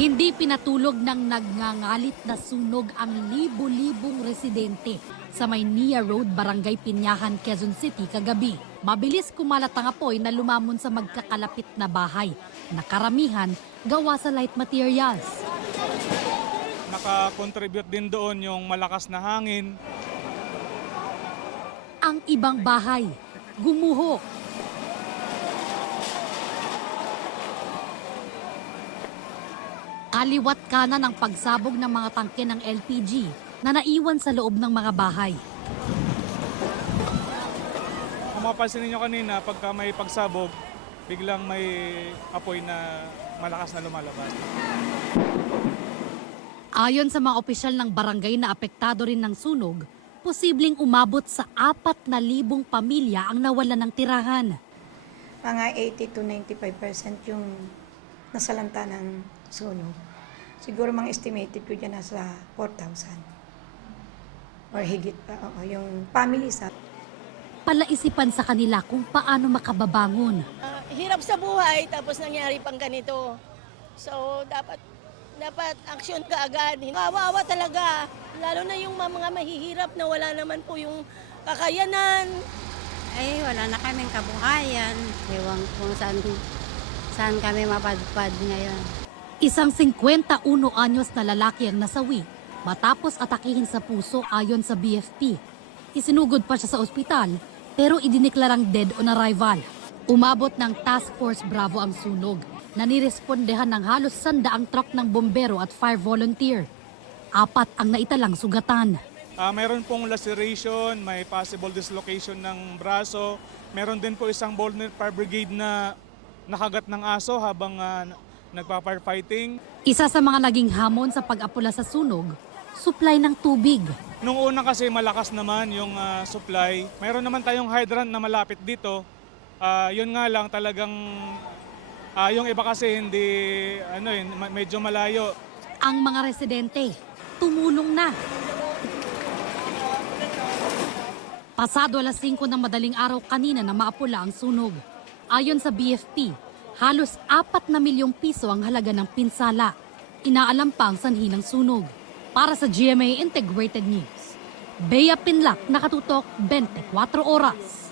Hindi pinatulog ng nagngangalit na sunog ang libu-libong residente sa Maynila Road, Barangay Pinyahan, Quezon City kagabi. Mabilis kumalat ang apoy na lumamon sa magkakalapit na bahay na karamihan gawa sa light materials. Nakakontribute din doon yung malakas na hangin. Ang ibang bahay gumuho. Kaliwat kanan ang pagsabog ng mga tangke ng LPG na naiwan sa loob ng mga bahay. Kung mapapansin niyo kanina, pagka may pagsabog, biglang may apoy na malakas na lumalabas. Ayon sa mga opisyal ng barangay na apektado rin ng sunog, posibleng umabot sa 4,000 pamilya ang nawalan ng tirahan. Mga 80 to 95% yung nasalanta ng sunog. Siguro mga estimated ko dyan nasa 4,000 or higit pa. Oo, yung family sa. Palaisipan sa kanila kung paano makababangon. Hirap sa buhay tapos nangyari pang ganito. So dapat aksyon kaagad. Kawawa talaga. Lalo na yung mga mahihirap na wala naman po yung kakayanan. Ay, wala na kaming kabuhayan. Ewan kung saan kami mapadpad ngayon. Isang 51 anyos na lalaki ang nasawi matapos atakihin sa puso ayon sa BFP. Isinugod pa siya sa ospital pero idineklarang dead on arrival. Umabot ng Task Force Bravo ang sunog na nirespondehan ng halos 100 truck ng bombero at fire volunteer. 4 ang naitalang sugatan. Meron pong laceration, may possible dislocation ng braso. Meron din po isang volunteer fire brigade na nakagat ng aso habang nagpa-firefighting. Isa sa mga naging hamon sa pag-apula sa sunog, supply ng tubig. Nung una kasi malakas naman yung supply. Mayroon naman tayong hydrant na malapit dito. Yun nga lang talagang yung iba kasi hindi medyo malayo. Ang mga residente, tumulong na. Pasado alas 5 ng madaling araw kanina na maapula ang sunog. Ayon sa BFP, halos 4 na milyong piso ang halaga ng pinsala. Inaalam pa ang sanhi ng sunog. Para sa GMA Integrated News, Bea Pinlac, nakatutok 24 oras.